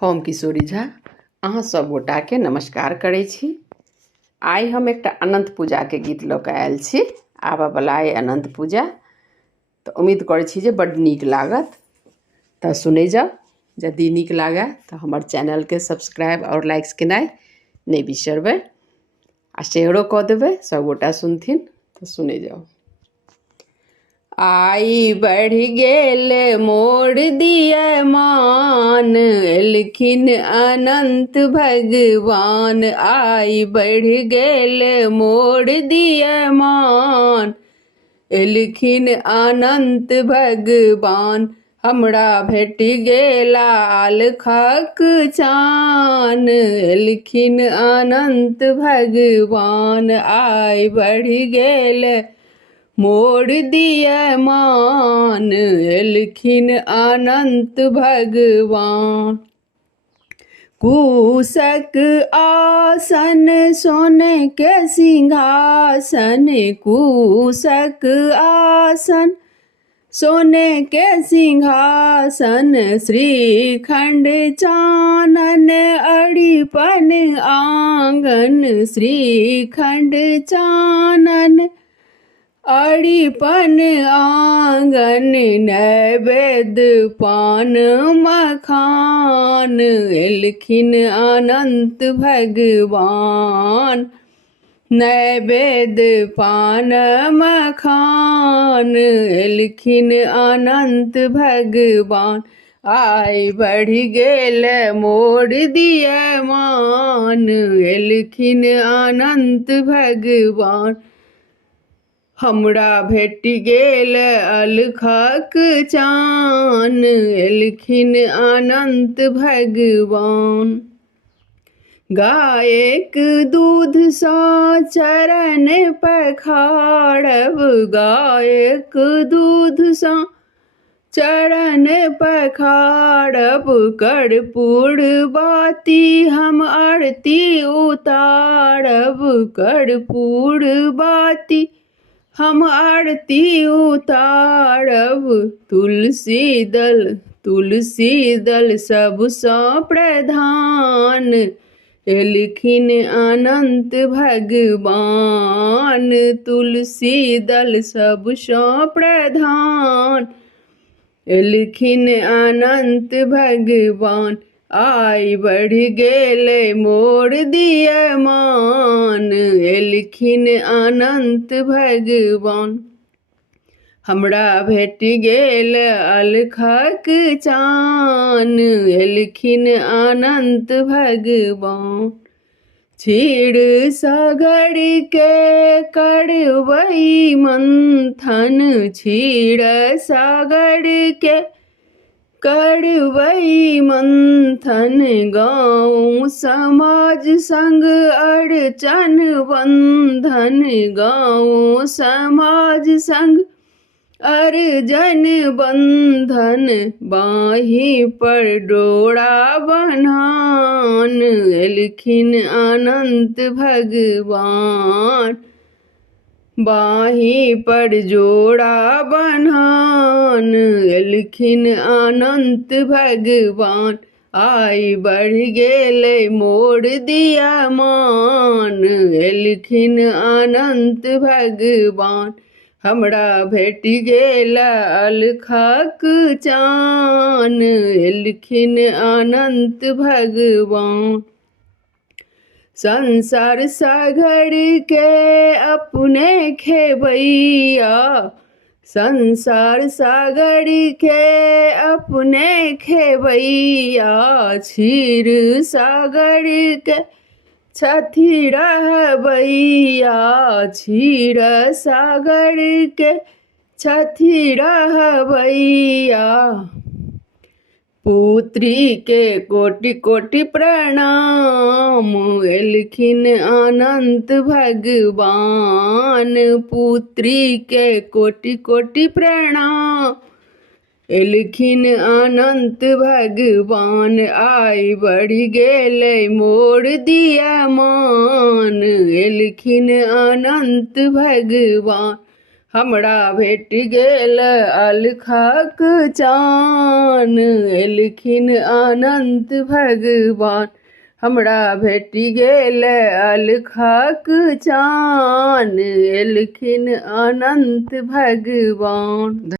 हम किशोरी झा अहाँ सब गोटा के नमस्कार करै छी। आइ हम एकटा अनंत पूजा के गीत लऽ कऽ आयल छी। आबऽ बला अइ अनंत पूजा, तऽ उम्मीद करै छी जे बड्ड नीक लागत। तऽ सुनै जाउ। यदि नीक लागै तऽ हमर चैनल के सब्सक्राइब और लाइक्स केनाइ नहि बिसरबै आ शेयरो कऽ देबै, सब गोटा सुनथिन। तऽ सुनै जाउ। आई बढ़ गेल मोर दियमान, एलखिन अनंत भगवान। आई बढ़ गेल मोर दियमान, एलखिन अनंत भगवान। हमरा भेट गेला अलखक चान, एलखिन अनंत भगवान। आई बढ़ गेल मोर दियमान, एलखिन अनंत भगवान। कुशक आसन सोने के सिंहासन, कुशक आसन सोने के सिंहासन। श्रीखंड चानन अड़िपन आंगन, श्रीखंड चानन अड़िपन आंगन। नैवेद्य पान मखान, एलखिन अनंत भगवान। नैवेद्य पान मखान, एलखिन अनंत भगवान। आई बढ़ गेल मोर दियमान, एलखिन अनंत भगवान। हमरा भेट गेल अलखक चान, एलखिन अनंत भगवान। गायक दूध सा चरण पखारब, गायक दूध सा चरण पखारब। कर्पूर बाती हम आरती उतारब, कर्पूर बाती हम आरती उतारब। तुलसी दल सबसँ प्रधान, एलखिन अनंत भगवान। तुलसी दल सबसँ प्रधान, एलखिन अनंत भगवान। आई बढ़ गेल मोर दियमान, एलखिन अनंत भगवान। हमरा भेट गेल अलखक चान, एलखिन अनंत भगवान। क्षीर सागर के करवई मंथन, क्षीर सागर के करवई मंथन। गाँव समाज संग अड़चन बंधन, गाँव समाज संग अर्जन बंधन। बाही पर डोरा बन्हान, एलखिन अनंत भगवान। बाही पर जोड़ा बन्हान, एलखिन अनंत भगवान। आई बढ़ गेल मोर दियमान, एलखिन अनंत भगवान। हमरा भेट गेल अलखक चान, एलखिन अनंत भगवान। संसार सागर के अपने खेबैया, संसार सागर के अपने खेबैया। क्षीर सागर के छथि रहबैया, क्षीर सागर के छथि रहबैया। पुत्री के कोटि कोटि प्रणाम, एलखिन अनंत भगवान। पुत्री के कोटि कोटि प्रणाम, एलखिन अनंत भगवान। आई बढ़ गेल मोर दियमान, एलखिन अनंत भगवान। हमरा भेट गेल अलखक चान, एलखिन अनंत भगवान। हमरा भेट गेल अलखक चान, एलखिन अनंत भगवान।